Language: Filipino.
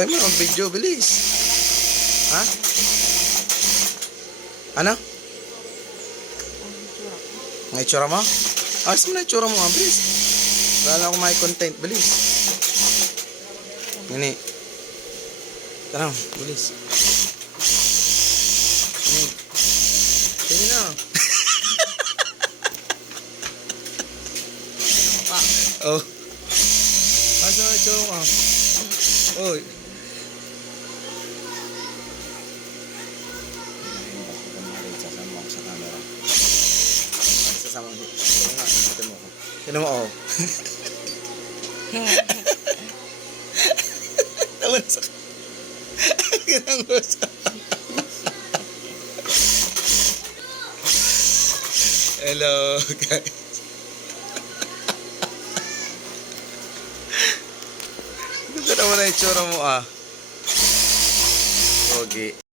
Tayo mo ang video, bilis. Ha? Ano? Ang itsura mo? Ayos mo na itsura mo, bilis. Wala akong may content, bilis. Ngini. Tara, bilis. Ngini. Ngini na. Oh. Asa na itsura mo? Oy. Sasama mo. Tignan mo, oh. Tawa na sa... Ginangos. Hello, guys. Gusto naman na itsura mo, ah. Okay.